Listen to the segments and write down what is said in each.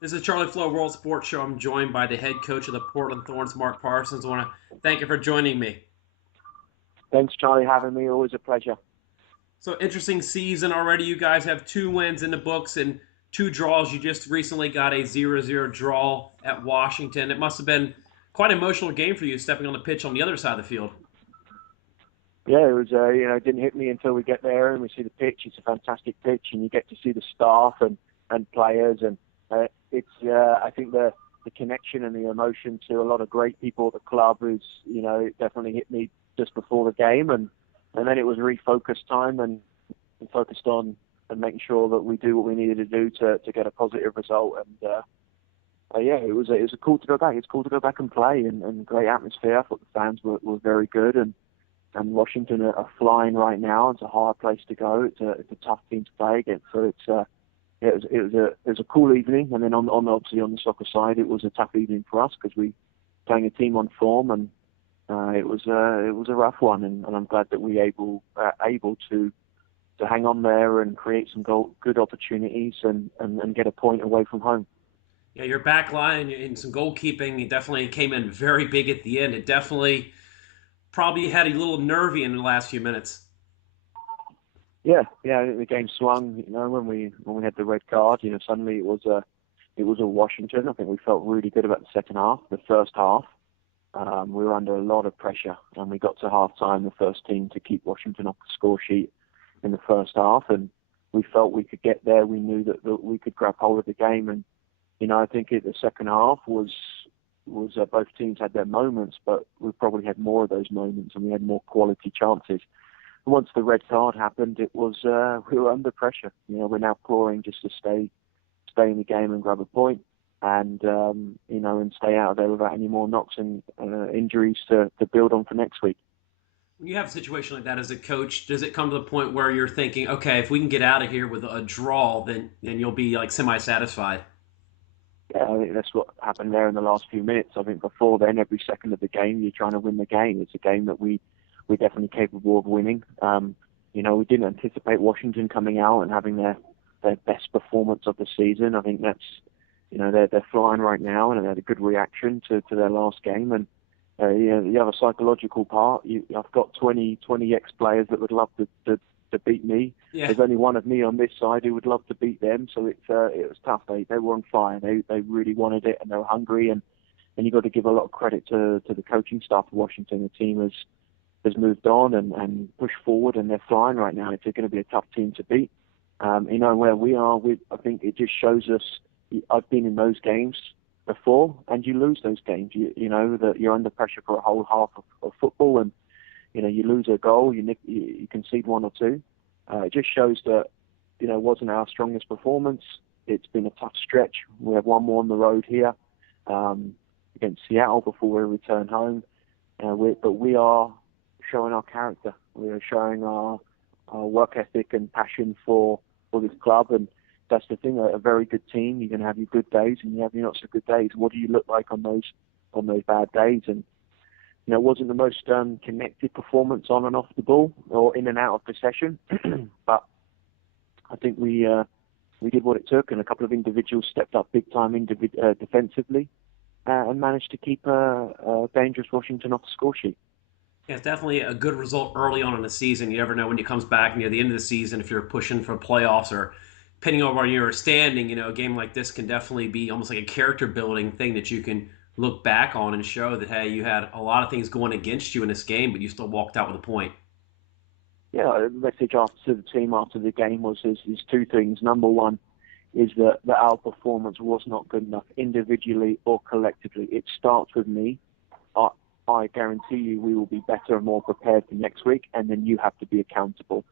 This is Charlie Flowe World Sports Show. I'm joined by the head coach of the Portland Thorns, Mark Parsons. I want to thank you for joining me. Thanks, Charlie, having me. Always a pleasure. So, interesting season already. You guys have 2 wins in the books and 2 draws. You just recently got a 0-0 draw at Washington. It must have been quite an emotional game for you stepping on the pitch on the other side of the field. Yeah, it was. It didn't hit me until we get there and we see the pitch. It's a fantastic pitch, and you get to see the staff and players, and it's. I think the connection and the emotion to a lot of great people at the club is. It definitely hit me just before the game, and then it was refocus time and focused on and making sure that we do what we needed to do to get a positive result. And yeah, it was cool to go back. It's cool to go back and play, and great atmosphere. I thought the fans were very good, and Washington are flying right now. It's a hard place to go. It's a tough team to play against. So yeah, it was a cool evening. And then obviously on the soccer side, it was a tough evening for us because we playing a team on form, and it was a rough one. And I'm glad that we able to hang on there and create some good opportunities and get a point away from home. Yeah, your back line and some goalkeeping, it definitely came in very big at the end. It definitely probably had a little nervy in the last few minutes. Yeah. The game swung. When we had the red card, suddenly it was a Washington. I think we felt really good about the second half. The first half, we were under a lot of pressure, and we got to half time, the first team to keep Washington off the score sheet in the first half, and we felt we could get there. We knew that we could grab hold of the game, and I think the second half was both teams had their moments, but we probably had more of those moments, and we had more quality chances. Once the red card happened, it was we were under pressure. We're now clawing just to stay in the game and grab a point, and and stay out of there without any more knocks and injuries to build on for next week. When you have a situation like that as a coach, does it come to the point where you're thinking, okay, if we can get out of here with a draw, then you'll be like semi-satisfied? Yeah, I think that's what happened there in the last few minutes. I think before then, every second of the game, you're trying to win the game. It's a game that we're definitely capable of winning. We didn't anticipate Washington coming out and having their best performance of the season. I think that's they're flying right now, and they had a good reaction to their last game. And the other psychological part, I've got 20 ex-players that would love to beat me. Yeah. There's only one of me on this side who would love to beat them. So it was tough. They were on fire. They really wanted it, and they were hungry. And you've got to give a lot of credit to the coaching staff of Washington. The team has moved on and pushed forward, and they're flying right now. It's going to be a tough team to beat. Where we are, I think it just shows us. I've been in those games before, and you lose those games. You know that you're under pressure for a whole half of football, and you lose a goal, you concede one or two. It just shows that it wasn't our strongest performance. It's been a tough stretch. We have one more on the road here against Seattle before we return home. But we are showing our character. We are showing our work ethic and passion for this club, and that's the thing. A very good team. You're going to have your good days, and you have your not so good days. What do you look like on those bad days? And it wasn't the most connected performance on and off the ball or in and out of possession, but I think we did what it took, and a couple of individuals stepped up big time defensively and managed to keep a dangerous Washington off the score sheet. Yeah, it's definitely a good result early on in the season. You never know when it comes back near the end of the season if you're pushing for playoffs or depending on where you're standing. A game like this can definitely be almost like a character building thing that you can look back on and show that, hey, you had a lot of things going against you in this game, but you still walked out with a point. Yeah, the message after the team after the game is two things. Number one is that our performance was not good enough individually or collectively. It starts with me. I, I guarantee you we will be better and more prepared for next week, and then you have to be accountable.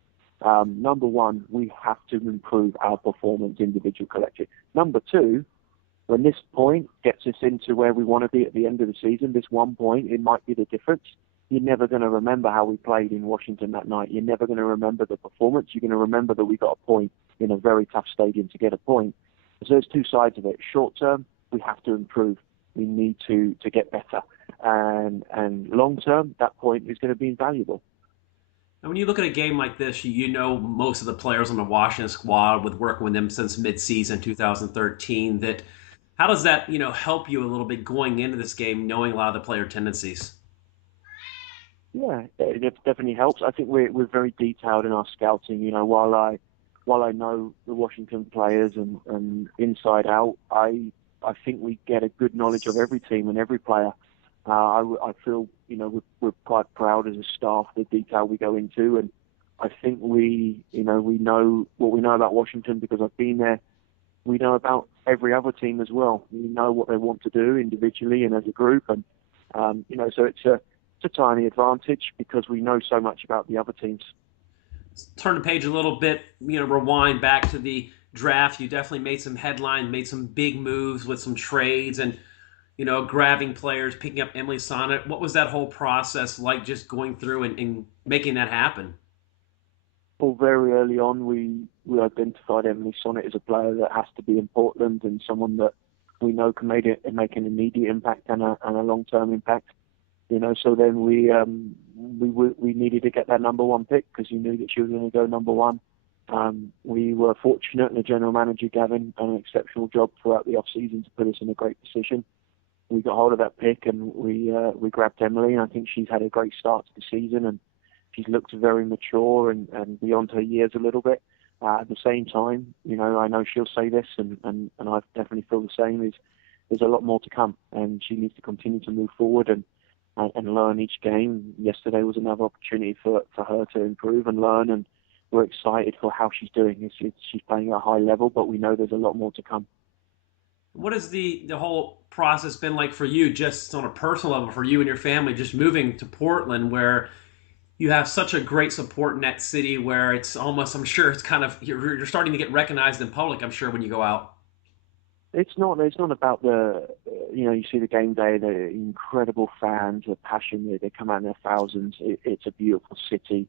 Number one, we have to improve our performance individual collective. Number two, when this point gets us into where we want to be at the end of the season, this 1 point, it might be the difference. You're never going to remember how we played in Washington that night. You're never going to remember the performance. You're going to remember that we got a point in a very tough stadium to get a point. So there's two sides of it. Short term, we have to improve. We need to get better. And long term, that point is going to be invaluable. And when you look at a game like this, you know most of the players on the Washington squad with working with them since mid-season 2013 that How does that, help you a little bit going into this game, knowing a lot of the player tendencies? Yeah, it definitely helps. I think we're very detailed in our scouting. While I know the Washington players and inside out, I think we get a good knowledge of every team and every player. I feel we're quite proud as a staff the detail we go into, and I think we know what we know about Washington because I've been there. We know about every other team as well. We know what they want to do individually and as a group, and so it's a tiny advantage because we know so much about the other teams. Turn the page a little bit, rewind back to the draft. You definitely made some headlines, made some big moves with some trades and, grabbing players, picking up Emily Sonnet. What was that whole process like just going through and making that happen? Well, very early on, we identified Emily Sonnet as a player that has to be in Portland and someone that we know can make an immediate impact and a long-term impact. So then we needed to get that number one pick because you knew that she was going to go number one. We were fortunate, and the general manager Gavin done an exceptional job throughout the off season to put us in a great position. We got hold of that pick and we grabbed Emily, and I think she's had a great start to the season, and she's looked very mature and beyond her years a little bit. At the same time, I know she'll say this, and I definitely feel the same. There's a lot more to come, and she needs to continue to move forward and learn each game. Yesterday was another opportunity for her to improve and learn, and we're excited for how she's doing. She's playing at a high level, but we know there's a lot more to come. What has the whole process been like for you, just on a personal level, for you and your family, just moving to Portland, where you have such a great support in that city, where it's almost, I'm sure it's kind of, you're starting to get recognized in public, I'm sure, when you go out. It's not about you see the game day, the incredible fans, the passion, they come out in their thousands. It's a beautiful city,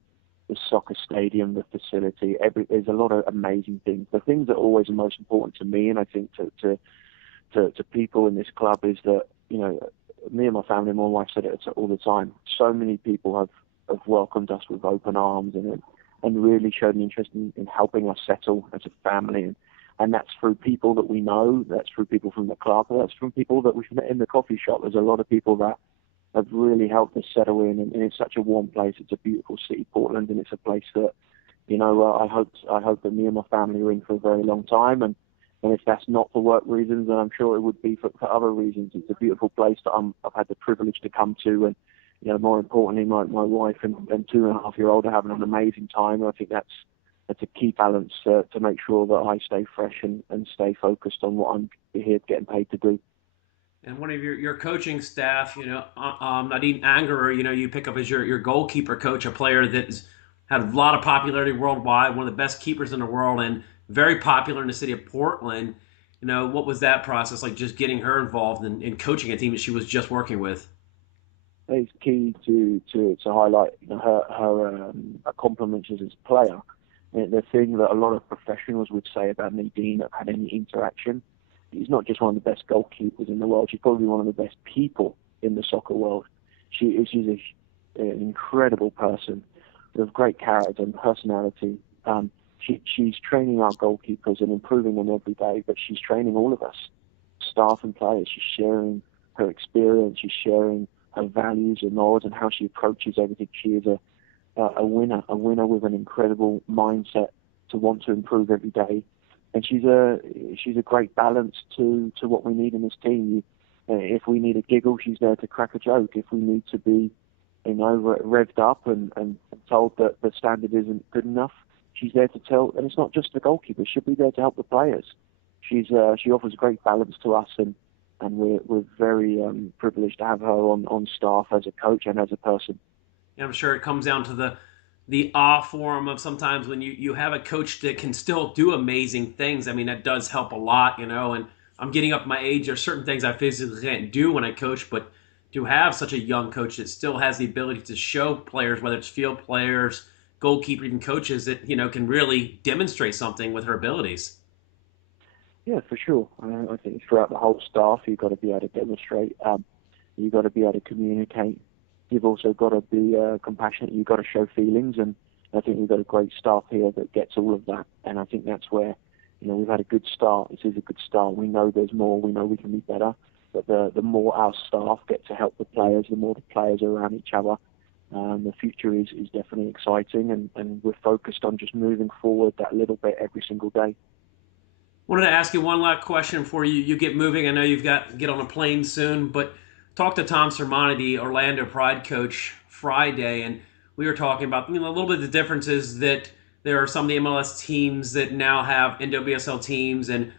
the soccer stadium, the facility, there's a lot of amazing things. The things that are always the most important to me, and I think to people in this club, is that, me and my family and my wife said it all the time. So many people have welcomed us with open arms and really showed an interest in helping us settle as a family. And that's through people that we know, that's through people from the club, that's from people that we've met in the coffee shop. There's a lot of people that have really helped us settle in, and it's such a warm place. It's a beautiful city, Portland, and it's a place that, I hope that me and my family are in for a very long time. And if that's not for work reasons, then I'm sure it would be for other reasons. It's a beautiful place that I've had the privilege to come to, and more importantly, my wife and 2.5-year-old are having an amazing time. And I think that's a key balance to make sure that I stay fresh and stay focused on what I'm here getting paid to do. And one of your coaching staff, Nadine Angerer, you pick up as your goalkeeper coach, a player that's had a lot of popularity worldwide, one of the best keepers in the world, and very popular in the city of Portland. What was that process like, just getting her involved in coaching a team that she was just working with? It's key to highlight her accomplishments as a player. The thing that a lot of professionals would say about Nadine that have had any interaction, she's not just one of the best goalkeepers in the world, she's probably one of the best people in the soccer world. She's an incredible person with great character and personality. She's training our goalkeepers and improving them every day, but she's training all of us, staff and players. She's sharing her experience, she's sharing her values and knowledge and how she approaches everything. She is a winner with an incredible mindset to want to improve every day, and she's a great balance to what we need in this team. If we need a giggle, she's there to crack a joke. If we need to be, revved up and told that the standard isn't good enough, she's there to tell. And it's not just the goalkeeper; she'll be there to help the players. She offers great balance to us, and we're very privileged to have her on staff as a coach and as a person. I'm sure it comes down to the awe form of sometimes when you have a coach that can still do amazing things. I mean, that does help a lot, and I'm getting up my age. There's certain things I physically can't do when I coach, but to have such a young coach that still has the ability to show players, whether it's field players, goalkeeper, even coaches, that, can really demonstrate something with her abilities. Yeah, for sure. I think throughout the whole staff, you've got to be able to demonstrate. You've got to be able to communicate. You've also got to be compassionate. You've got to show feelings, and I think we've got a great staff here that gets all of that. And I think that's where, we've had a good start. This is a good start. We know there's more. We know we can be better. But the more our staff get to help the players, the more the players are around each other. The future is definitely exciting, and we're focused on just moving forward that little bit every single day. Wanted to ask you one last question before you get moving. I know you've got to get on a plane soon, but talked to Tom Sermani, the Orlando Pride coach, Friday, and we were talking about a little bit of the differences that there are some of the MLS teams that now have NWSL teams, and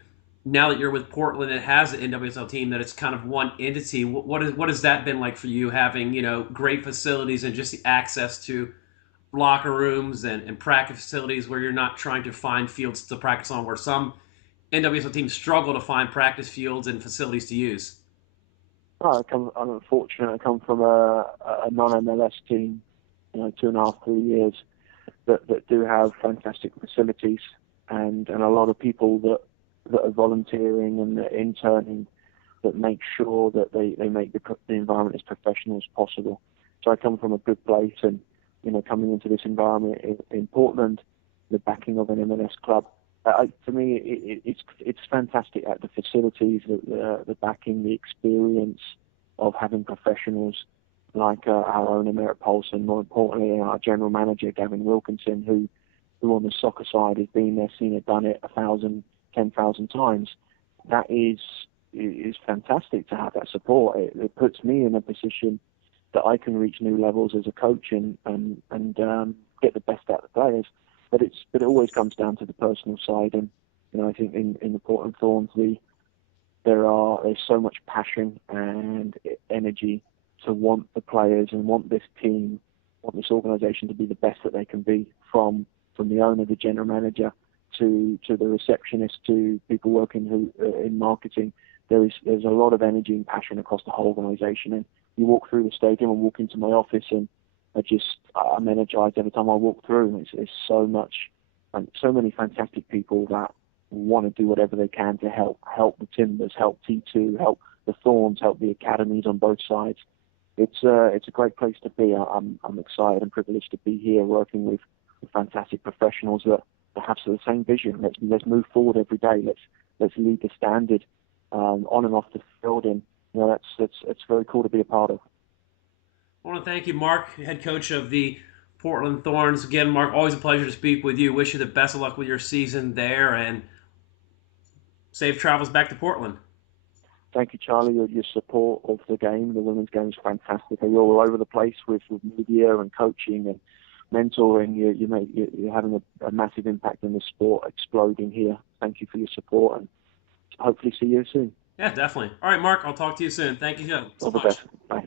now that you're with Portland that has an NWSL team, that it's kind of one entity. What has that been like for you, having great facilities and just the access to locker rooms and practice facilities where you're not trying to find fields to practice on, where some NWSL teams struggle to find practice fields and facilities to use? I'm unfortunate. I come from a non-MLS team, 2.5, 3 years, that do have fantastic facilities, and a lot of people that are volunteering and that are interning that make sure that they make the environment as professional as possible. So I come from a good place, and coming into this environment in Portland, the backing of an MLS club. To me, it's fantastic at the facilities, the backing, the experience of having professionals like our owner, Merritt Paulson, more importantly, our general manager, Gavin Wilkinson, who on the soccer side has been there, seen it, done it 1,000, 10,000 times. That is fantastic to have that support. It puts me in a position that I can reach new levels as a coach and get the best out of the players. But it always comes down to the personal side, and I think in the Portland Thorns there's so much passion and energy to want the players and want this team, want this organisation to be the best that they can be, from the owner, the general manager, to the receptionist, to people working in marketing. There's a lot of energy and passion across the whole organisation, and you walk through the stadium and walk into my office, and I'm energized every time I walk through. It's so much, and so many fantastic people that want to do whatever they can to help the Timbers, help T2, help the Thorns, help the academies on both sides. It's a great place to be. I'm excited and privileged to be here working with fantastic professionals that have the same vision. Let's move forward every day. Let's lead the standard on and off the field, and that's very cool to be a part of. I want to thank you, Mark, head coach of the Portland Thorns. Again, Mark, always a pleasure to speak with you. Wish you the best of luck with your season there, and safe travels back to Portland. Thank you, Charlie. Your support of the game, the women's game, is fantastic. You're all over the place with media and coaching and mentoring. You're having a massive impact in the sport, exploding here. Thank you for your support, and hopefully see you soon. Yeah, definitely. All right, Mark, I'll talk to you soon. Thank you so much. All the best. Bye.